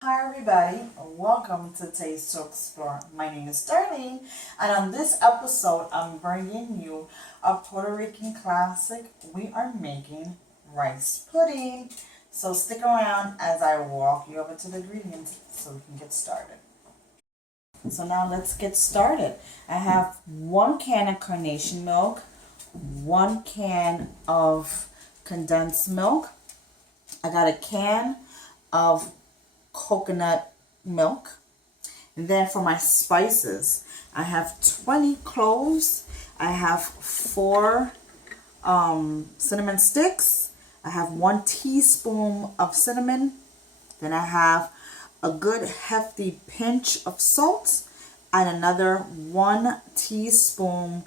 Hi everybody, welcome to Taste to Explore. My name is Darlene, and on this episode I'm bringing you a Puerto Rican classic. We are making rice pudding. So stick around as I walk you over to the ingredients so we can get started. So now let's get started. I have 1 can of carnation milk, 1 can of condensed milk. I got a can of coconut milk. And then for my spices, I have 20 cloves. I have 4 cinnamon sticks. I have 1 teaspoon of cinnamon. Then I have a good hefty pinch of salt and another 1 teaspoon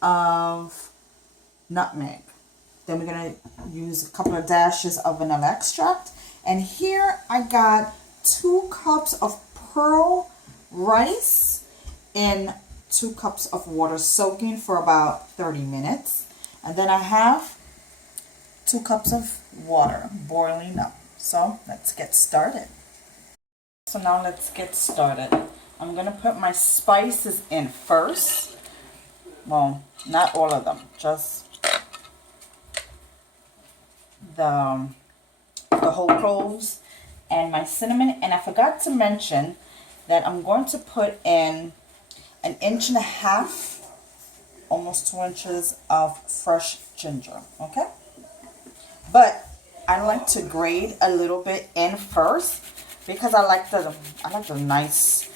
of nutmeg. Then we're going to use a couple of dashes of vanilla extract. And here I got 2 cups of pearl rice in 2 cups of water soaking for about 30 minutes. And then I have 2 cups of water boiling up. So let's get started. So now let's get started. I'm going to put my spices in first. Well, not all of them, just the whole cloves and my cinnamon. And I forgot to mention that I'm going to put in 1.5 inches, almost 2 inches of fresh ginger. Okay, but I like to grate a little bit in first because I like the nice,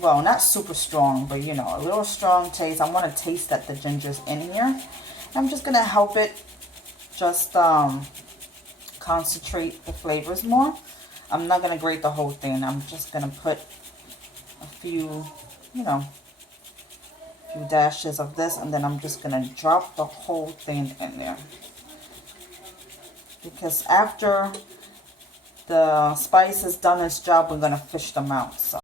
well, not super strong, but you know, a little strong taste. I want to taste that the ginger's in here. I'm just gonna help it just concentrate the flavors more. I'm not gonna grate the whole thing. I'm just gonna put a few, few dashes of this, and then I'm just gonna drop the whole thing in there. Because after the spice has done its job, we're gonna fish them out. So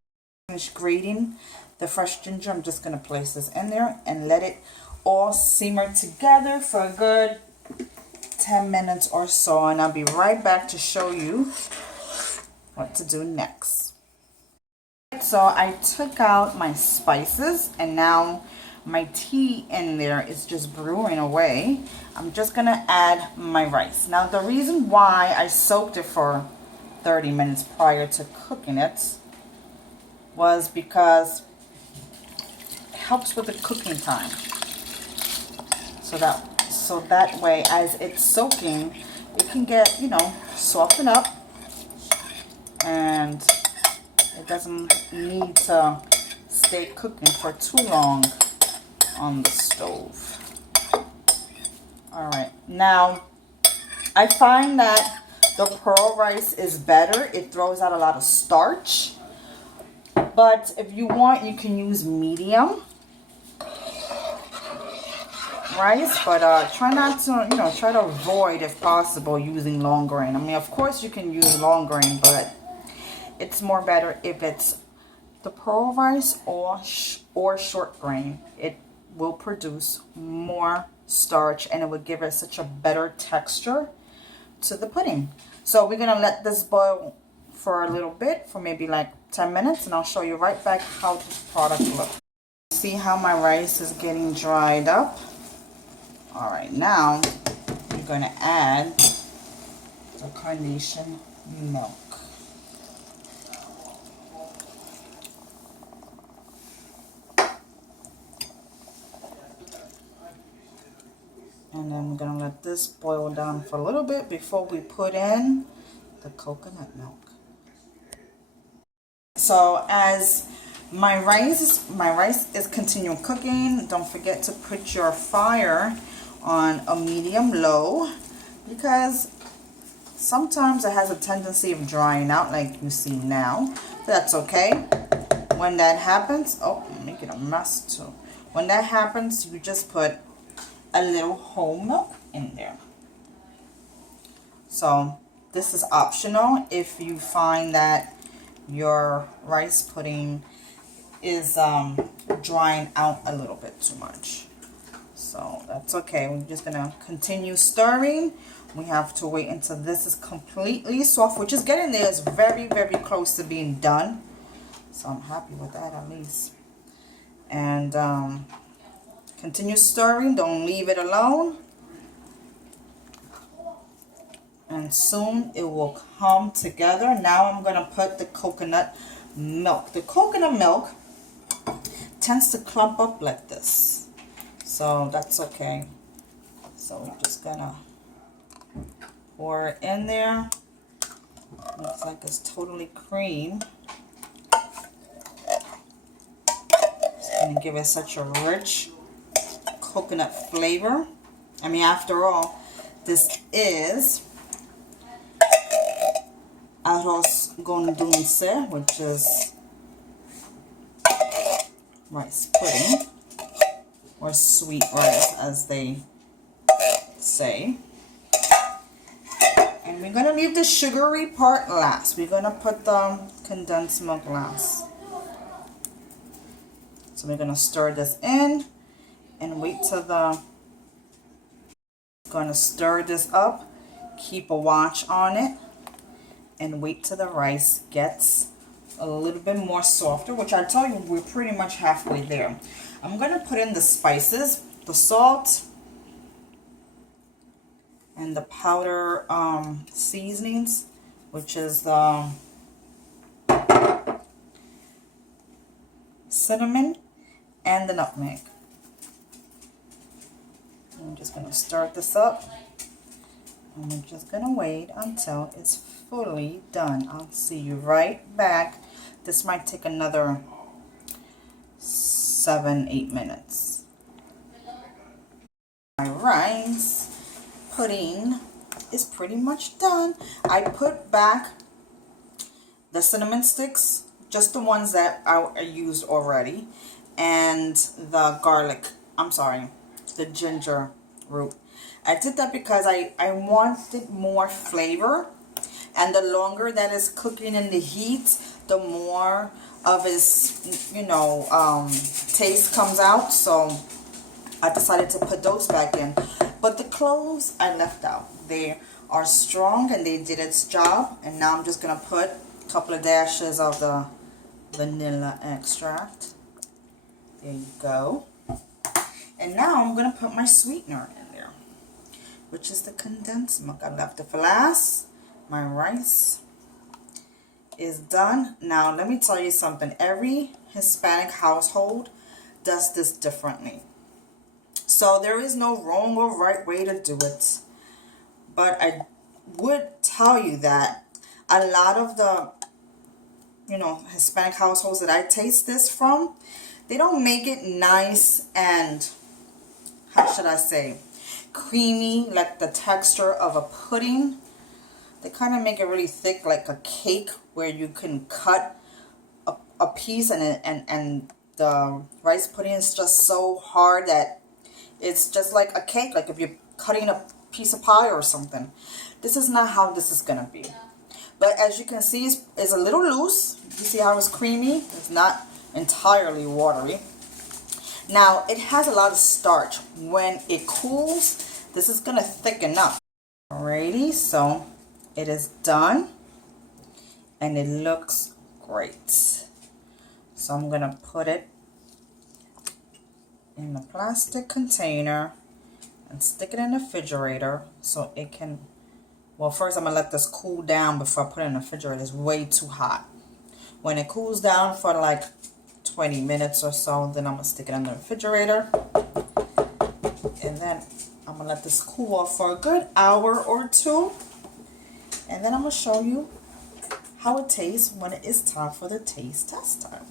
finish grating the fresh ginger. I'm just gonna place this in there and let it all simmer together for a good 10 minutes or so, and I'll be right back to show you what to do next. So I took out my spices, and now my tea in there is just brewing away. I'm just gonna add my rice. Now the reason why I soaked it for 30 minutes prior to cooking it was because it helps with the cooking time. So that way, as it's soaking, it can get, soften up, and it doesn't need to stay cooking for too long on the stove. All right, now I find that the pearl rice is better. It throws out a lot of starch, but if you want, you can use medium rice, but try not to, try to avoid, if possible, using long grain. I mean, of course you can use long grain, but it's more better if it's the pearl rice or short grain. It will produce more starch, and it will give it such a better texture to the pudding. So we're gonna let this boil for a little bit, for maybe like 10 minutes, and I'll show you right back how this product looks. See how my rice is getting dried up? All right, now you're going to add the carnation milk. And then we're going to let this boil down for a little bit before we put in the coconut milk. So as my rice is continuing cooking, don't forget to put your fire on a medium-low, because sometimes it has a tendency of drying out like you see now. That's okay. When that happens, oh, I'm making a mess too. When that happens, you just put a little whole milk in there. So this is optional if you find that your rice pudding is drying out a little bit too much. So that's okay. We're just gonna continue stirring We have to wait until this is completely soft, which is getting there. It's very, very close to being done. So I'm happy with that at least. And continue stirring. Don't leave it alone. And soon it will come together. Now I'm going to put the coconut milk. The coconut milk tends to clump up like this. So that's okay. So we're just going to pour it in there. Looks like it's totally cream. It's going to give it such a rich coconut flavor. I mean, after all, this is Arroz con Dulce, which is rice pudding, or sweet rice as they say. And we're going to leave the sugary part last. We're going to put the condensed milk last. So we're going to stir this in and wait till the... Going to stir this up, keep a watch on it, and wait till the rice gets a little bit more softer, which I tell you we're pretty much halfway there. I'm going to put in the spices, the salt, and the powder seasonings, which is the cinnamon and the nutmeg. I'm just going to start this up, and we're just going to wait until it's fully done. I'll see you right back. This might take another 7-8 minutes. My rice pudding is pretty much done. I put back the cinnamon sticks, just the ones that I used already, and the garlic, the ginger root. I did that because I wanted more flavor, and the longer that is cooking in the heat, the more of its, taste comes out. So I decided to put those back in. But the cloves I left out. They are strong and they did its job. And now I'm just going to put a couple of dashes of the vanilla extract. There you go. And now I'm going to put my sweetener in there, which is the condensed milk. I left it for last. My rice is done. Now let me tell you something. Every Hispanic household does this differently. So there is no wrong or right way to do it. But I would tell you that a lot of the, Hispanic households that I taste this from, they don't make it nice and, how should I say, creamy, like the texture of a pudding. They kind of make it really thick, like a cake, where you can cut a piece and the rice pudding is just so hard that it's just like a cake, like if you're cutting a piece of pie or something. This is not how this is going to be. But as you can see, it's a little loose. You see how it's creamy? It's not entirely watery. Now, it has a lot of starch. When it cools, this is going to thicken up. Alrighty, so it is done. And it looks great. So I'm going to put it in a plastic container and stick it in the refrigerator so it can, well, first I'm going to let this cool down before I put it in the refrigerator. It's way too hot. When it cools down for like 20 minutes or so, then I'm going to stick it in the refrigerator. And then I'm going to let this cool off for a good hour or two. And then I'm going to show you how it tastes when it is time for the taste test time.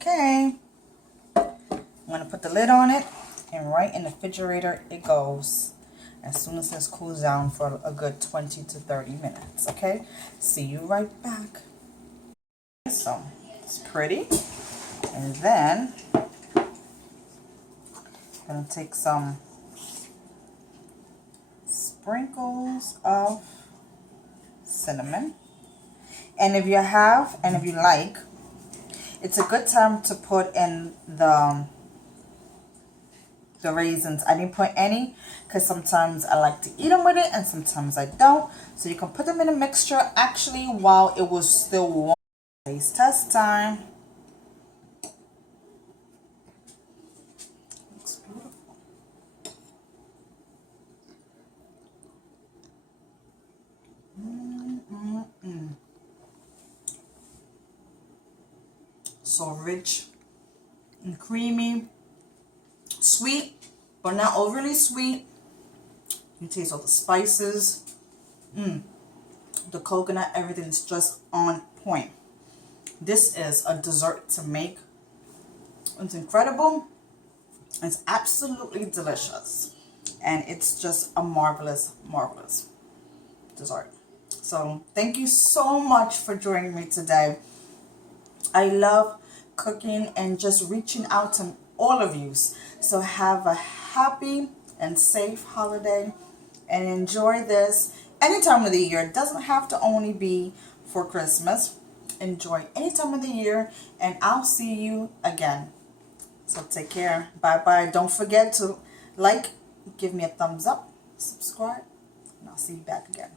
Okay, I'm going to put the lid on it, and right in the refrigerator it goes as soon as this cools down for a good 20 to 30 minutes. Okay, see you right back. So it's pretty, and then I'm going to take some sprinkles of cinnamon. And if you like, it's a good time to put in the raisins. I didn't put any because sometimes I like to eat them with it and sometimes I don't. So you can put them in a mixture actually while it was still warm. Taste test time. Looks beautiful. So rich and creamy, sweet, but not overly sweet. You taste all the spices, the coconut, everything's just on point. This is a dessert to make. It's incredible. It's absolutely delicious. And it's just a marvelous, marvelous dessert. So thank you so much for joining me today. I love cooking and just reaching out to all of you. So have a happy and safe holiday and enjoy this any time of the year. It doesn't have to only be for Christmas. Enjoy any time of the year, and I'll see you again. So take care. Bye bye. Don't forget to like, give me a thumbs up, subscribe, and I'll see you back again.